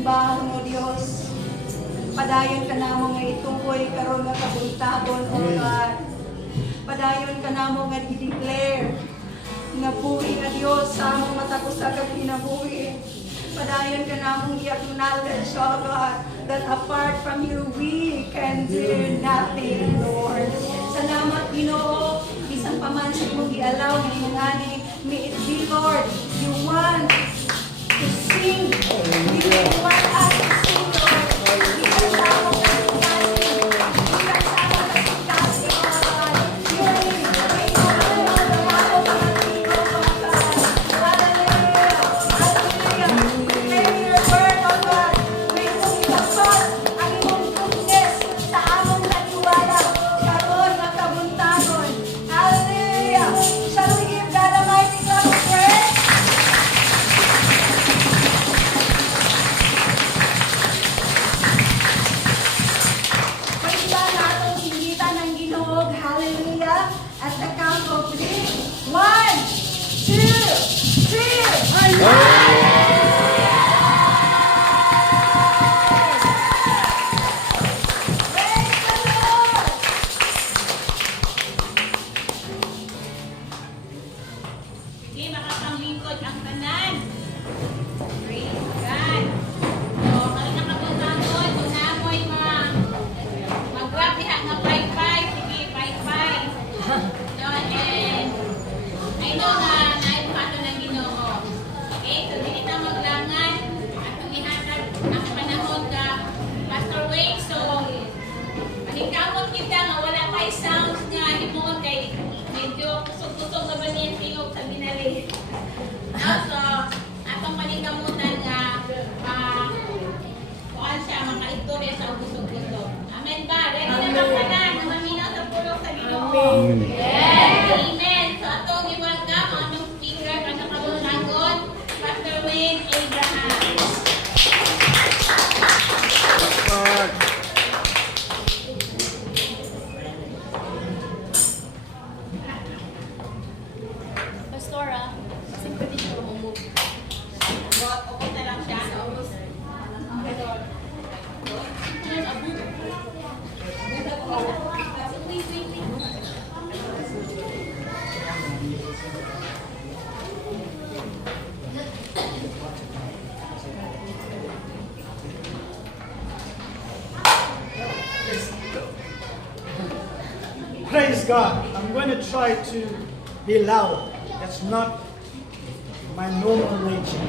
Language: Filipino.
simbahan o Dios. Padayon ka namo nga itukoy karon nga kabuntagon o God. Padayon ka namo nga i-declare nga buhi nga Dios sa among matapos sa kinabuhi. Padayon ka namong i-acknowledge, O God, that apart from you, we can do nothing, Lord. Salamat, Ginoo, isang paman sa imong i-allow na imong ani, may it be, Lord, you want to sing. You want us to sing, Lord. Ikasama ka sa casting. Ikasama ka sa casting, O God. Yun, may mga mga pangatigo, O God. Hallelujah. Hallelujah. May your word, O God. May itong itasot ang imong goodness sa among naniwala. Karoon, makabuntagon. Hallelujah. Shall we give God a mighty clap of praise? Pagkita na atong singitan ng Ginoo. Hallelujah. At the count of 3. 1, 2, 3. Praise the Lord. Hindi makapanglingkod ang tanan. Praise God. So, kami nakapuntangon, kung namoy mag-grab diha nga pay-pay. Sige, pay-pay. No, and I know nga naibukado ng Ginoo. Okay, so hindi na maglangan at panghihatag ang panahon ka Pastor Wayne. So, paningkamot kita nga wala kay sounds nga himuon kay medyo kusog-kusog na ba niya tingog sa binali. So, atong paningkamutan nga kuan siya makaistorya sa kusog-kusog. Amen ba? Ready na ba tanan na maminaw sa pulong sa Ginoo? Yes! Amen! So, atong i-welcome ang aming speaker ang nakabuntagon, Pastor Wayne Abraham. Pastora, kasi pwede siya umumove. Upo na lang siya. Praise God. I'm going to try to be loud. That's not my normal nature.